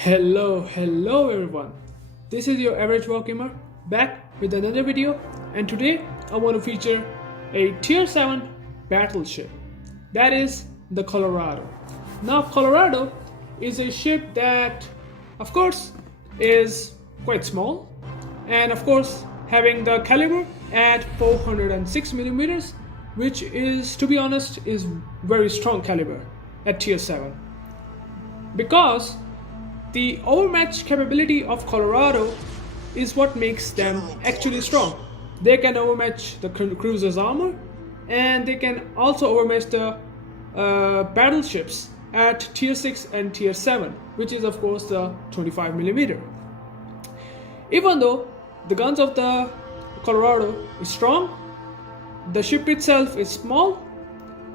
Hello everyone. This is your UrAvgWarGamer back with another video, and today I want to feature a tier 7 battleship. That is the Colorado. Now Colorado is a ship that of course is quite small and of course having the caliber at 406 millimeters, which is, to be honest, is very strong caliber at tier 7 because the overmatch capability of Colorado is what makes them actually strong. They can overmatch the cruiser's armor, and they can also overmatch the battleships at tier 6 and tier 7, which is of course the 25mm. Even though the guns of the Colorado is strong, the ship itself is small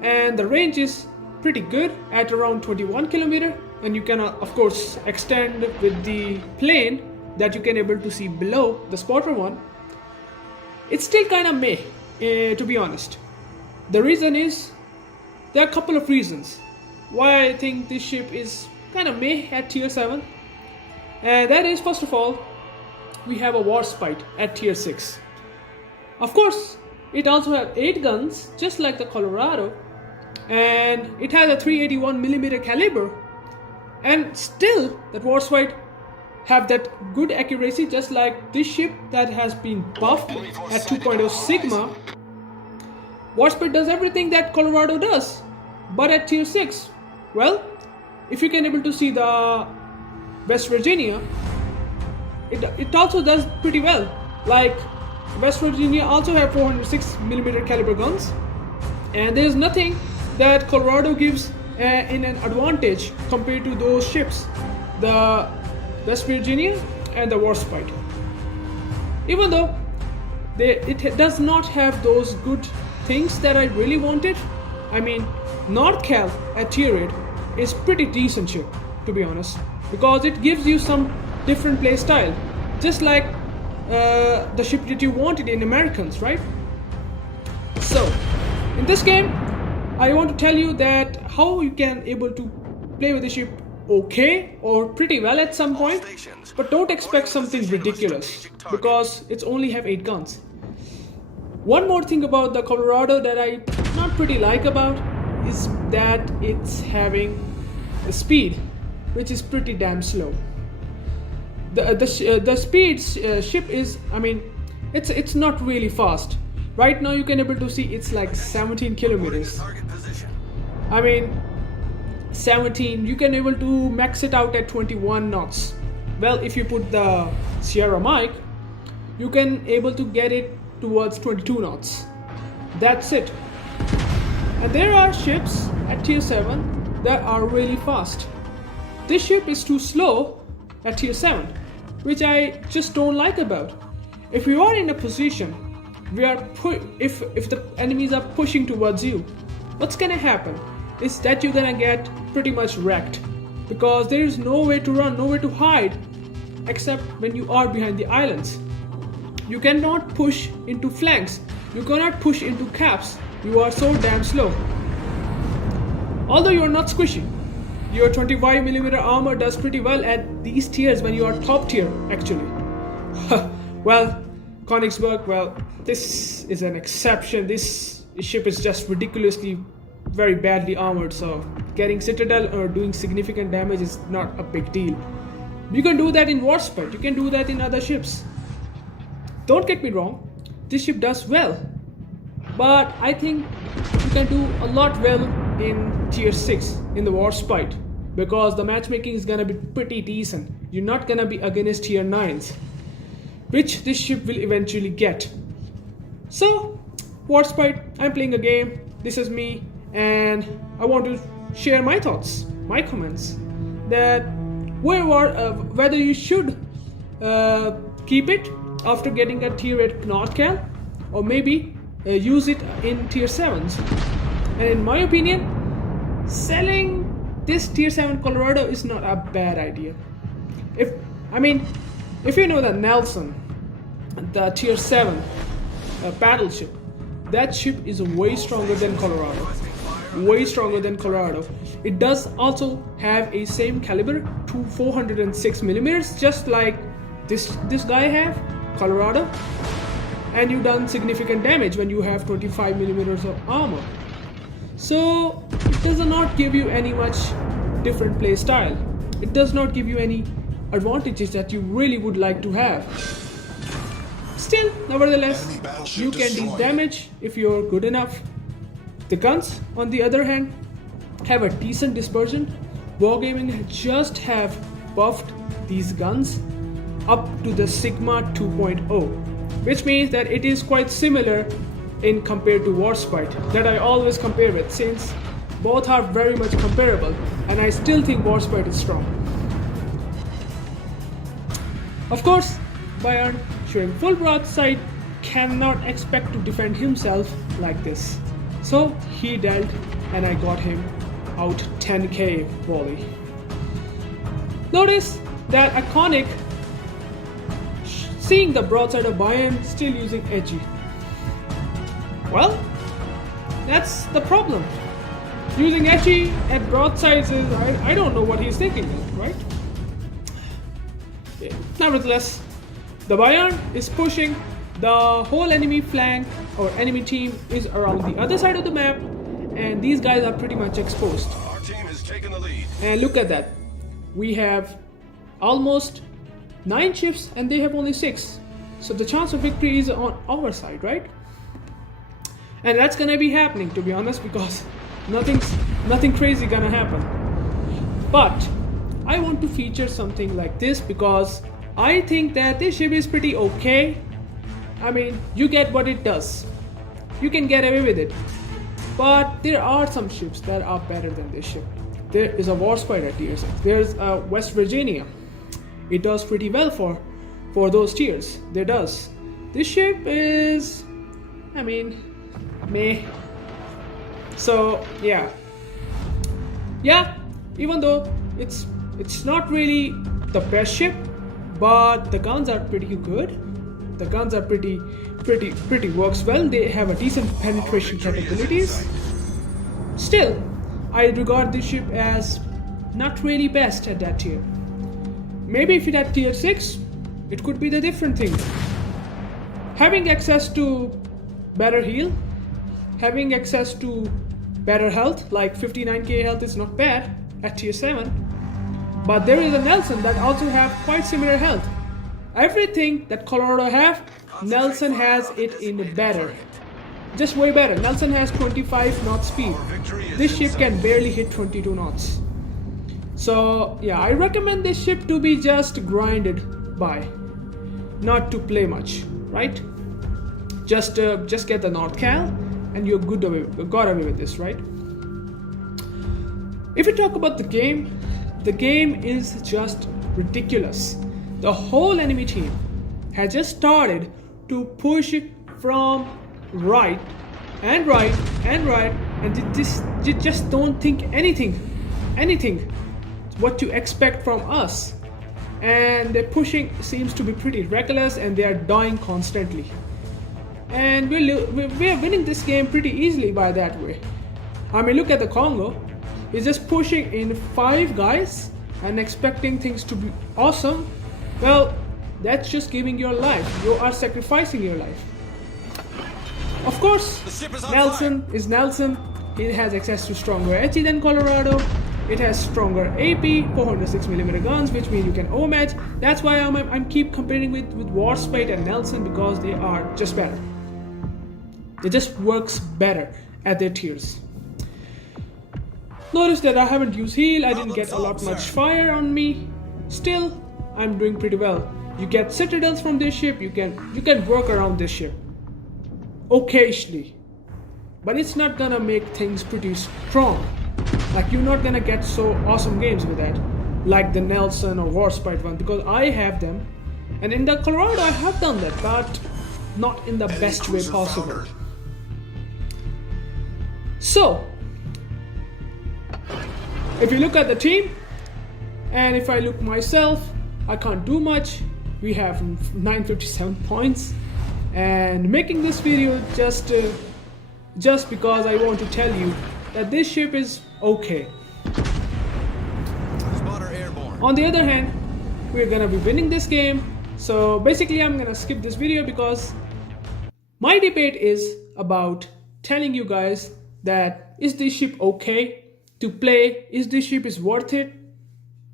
and the range is pretty good at around 21km, and you can of course extend with the plane that you can able to see below the spotter one. It's still kind of meh, to be honest. The reason is, there are a couple of reasons why I think this ship is kind of meh at tier 7, and that is, first of all, we have a Warship at tier 6. Of course it also has 8 guns just like the Colorado, and it has a 381mm caliber, and still that Warship have that good accuracy just like this ship that has been buffed at 2.0 Sigma. Warship does everything that Colorado does, but at tier 6, well, if you can able to see the West Virginia, it also does pretty well. Like West Virginia also have 406mm caliber guns, and there is nothing that Colorado gives in an advantage compared to those ships, the West Virginia and the Warship. Even though it does not have those good things that I really wanted. I mean, North Cal at tier 8 is pretty decent ship, to be honest, because it gives you some different play style, just like the ship that you wanted in Americans, right? So in this game I want to tell you that how you can able to play with the ship okay or pretty well at some point, but don't expect something ridiculous because it's only have 8 guns. One more thing about the Colorado that I not pretty like about is that it's having the speed, which is pretty damn slow. The speed ship is, I mean, it's not really fast. Right now you can able to see it's like 17 kilometers. I mean, 17, you can able to max it out at 21 knots. Well, if you put the Sierra mic, you can able to get it towards 22 knots. That's it. And there are ships at tier 7 that are really fast. This ship is too slow at tier 7, which I just don't like about. If you are in a position where if the enemies are pushing towards you, what's gonna happen is that you're gonna get pretty much wrecked, because there is nowhere to run, nowhere to hide except when you are behind the islands. You cannot push into flanks, you cannot push into caps, you are so damn slow. Although you are not squishy, your 25mm armor does pretty well at these tiers when you are top tier actually. Well, Königsberg, well, this is an exception. This ship is just ridiculously very badly armored, so getting Citadel or doing significant damage is not a big deal. You can do that in Warship, you can do that in other ships. Don't get me wrong, this ship does well, but I think you can do a lot well in tier 6 in the Warship, because the matchmaking is gonna be pretty decent. You're not gonna be against tier 9s, which this ship will eventually get. So Warship, I'm playing a game, this is me, and I want to share my thoughts, my comments, that whether you should keep it after getting a tier 8 North Cal, or maybe use it in tier 7s. And in my opinion, selling this tier 7 Colorado is not a bad idea. If you know that Nelson, the tier 7 battleship, that ship is way stronger than Colorado. way stronger than Colorado. It does also have a same caliber to 406 millimeters, just like this guy have, Colorado. And you done significant damage when you have 25 millimeters of armor. So it does not give you any much different play style. It does not give you any advantages that you really would like to have. Still, nevertheless, you can deal damage if you're good enough. The guns, on the other hand, have a decent dispersion. Wargaming just have buffed these guns up to the Sigma 2.0, which means that it is quite similar in compared to Warspite that I always compare with, since both are very much comparable, and I still think Warspite is strong. Of course, Bayern, showing full broadside, cannot expect to defend himself like this. So he dealt, and I got him out 10k volley. Notice that iconic, seeing the broadside of Bayern still using edgy. Well, that's the problem. Using edgy at broadsides is, I don't know what he's thinking, right? Yeah. Nevertheless, the Bayern is pushing. The whole enemy flank or enemy team is around the other side of the map, and these guys are pretty much exposed. Our team has taken the lead. And look at that. We have almost 9 ships and they have only 6. So the chance of victory is on our side, right? And that's gonna be happening, to be honest, because nothing crazy gonna happen. But I want to feature something like this because I think that this ship is pretty okay. I mean, you get what it does. You can get away with it. But there are some ships that are better than this ship. There is a Warspite at tier 6. There's a West Virginia. It does pretty well for those tiers. There does. This ship is, I mean, meh. So yeah, even though it's not really the best ship, but the guns are pretty good. The guns are pretty works well. They have a decent penetration capabilities. Still, I regard this ship as not really best at that tier. Maybe if it had tier 6, it could be the different thing. Having access to better heal, having access to better health, like 59k health is not bad at tier 7. But there is a Nelson that also have quite similar health. Everything that Colorado have, Nelson has it in better. Just way better. Nelson has 25 knot speed. This ship can barely hit 22 knots. So yeah, I recommend this ship to be just grinded by, not to play much, right? Just get the North Cal and you're got away with this, right? If you talk about the game is just ridiculous. The whole enemy team has just started to push from right, and they just don't think anything what to expect from us, and their pushing seems to be pretty reckless, and they are dying constantly. And we are winning this game pretty easily by that way. I mean, look at the Congo. He's just pushing in 5 guys and expecting things to be awesome. Well, that's just giving your life. You are sacrificing your life. Of course, Nelson is Nelson. It has access to stronger HE than Colorado. It has stronger AP, 406mm guns, which means you can overmatch. That's why I'm keep comparing with Warspite and Nelson, because they are just better. It just works better at their tiers. Notice that I haven't used heal. I didn't get a lot much fire on me. Still, I'm doing pretty well. You get citadels from this ship. You can work around this ship occasionally, but it's not gonna make things pretty strong. Like, you're not gonna get so awesome games with that, like the Nelson or Warspite one, because I have them, and in the Colorado I have done that, but not in the best way possible. So if you look at the team, and if I look myself, I can't do much. We have 957 points, and making this video just because I want to tell you that this ship is okay. Spotter airborne. On the other hand, we're gonna be winning this game. So basically I'm gonna skip this video because my debate is about telling you guys that is this ship okay to play? Is this ship is worth it?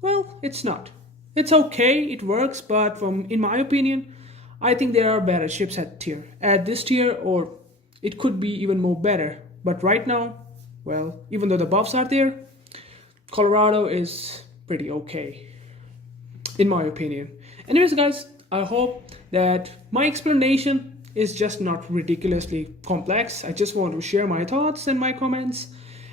Well, it's not. It's okay, it works, but in my opinion, I think there are better ships at this tier, or it could be even more better. But right now, well, even though the buffs are there, Colorado is pretty okay, in my opinion. Anyways, guys, I hope that my explanation is just not ridiculously complex. I just want to share my thoughts and my comments,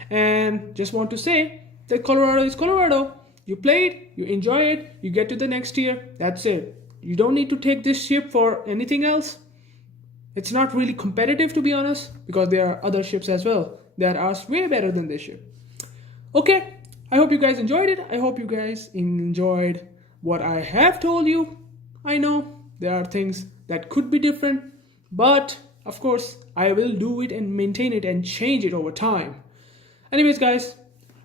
and just want to say that Colorado is Colorado. You play it, you enjoy it, you get to the next tier, that's it. You don't need to take this ship for anything else. It's not really competitive, to be honest, because there are other ships as well that are way better than this ship. Okay, I hope you guys enjoyed it. I hope you guys enjoyed what I have told you. I know there are things that could be different, but of course I will do it and maintain it and change it over time. Anyways, guys,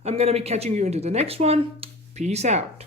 I'm gonna be catching you into the next one. Peace out.